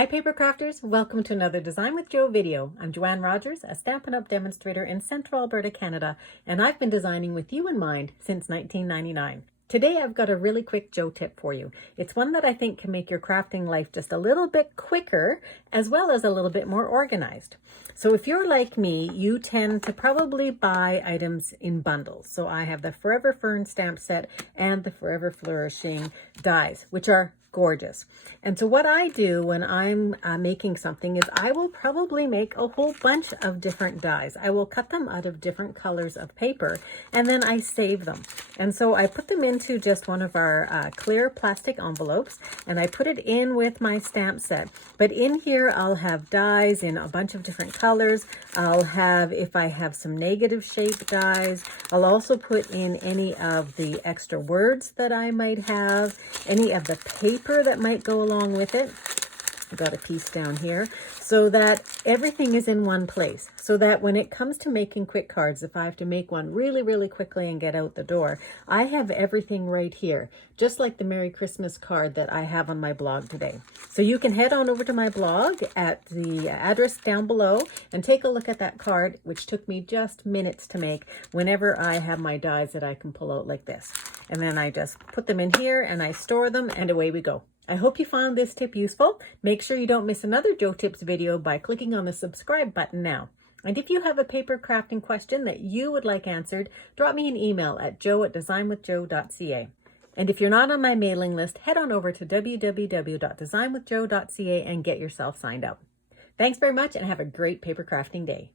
Hi Paper Crafters, welcome to another Design with Jo video. I'm Joanne Rogers, a Stampin' Up! Demonstrator in Central Alberta, Canada, and I've been designing with you in mind since 1999. Today I've got a really quick Jo tip for you. It's one that I think can make your crafting life just a little bit quicker as well as a little bit more organized. So if you're like me, you tend to probably buy items in bundles. So I have the Forever Fern stamp set and the Forever Flourishing dies, which are gorgeous. And so what I do when I'm making something is I will probably make a whole bunch of different dies. I will cut them out of different colors of paper and then I save them. And so I put them into just one of our clear plastic envelopes and I put it in with my stamp set. But in here I'll have dies in a bunch of different colors. I'll have, if I have some negative shape dies, I'll also put in any of the extra words that I might have, any of the paper that might go along with it. I've got a piece down here so that everything is in one place, so that when it comes to making quick cards, if I have to make one really quickly and get out the door, I have everything right here, just like the Merry Christmas card that I have on my blog today. So you can head on over to my blog at the address down below and take a look at that card, which took me just minutes to make, whenever I have my dies that I can pull out like this. And then I just put them in here and I store them and away we go. I hope you found this tip useful. Make sure you don't miss another Jo Tips video by clicking on the subscribe button now. And if you have a paper crafting question that you would like answered, drop me an email at jo@designwithjo.ca. And if you're not on my mailing list, head on over to www.designwithjo.ca and get yourself signed up. Thanks very much and have a great paper crafting day.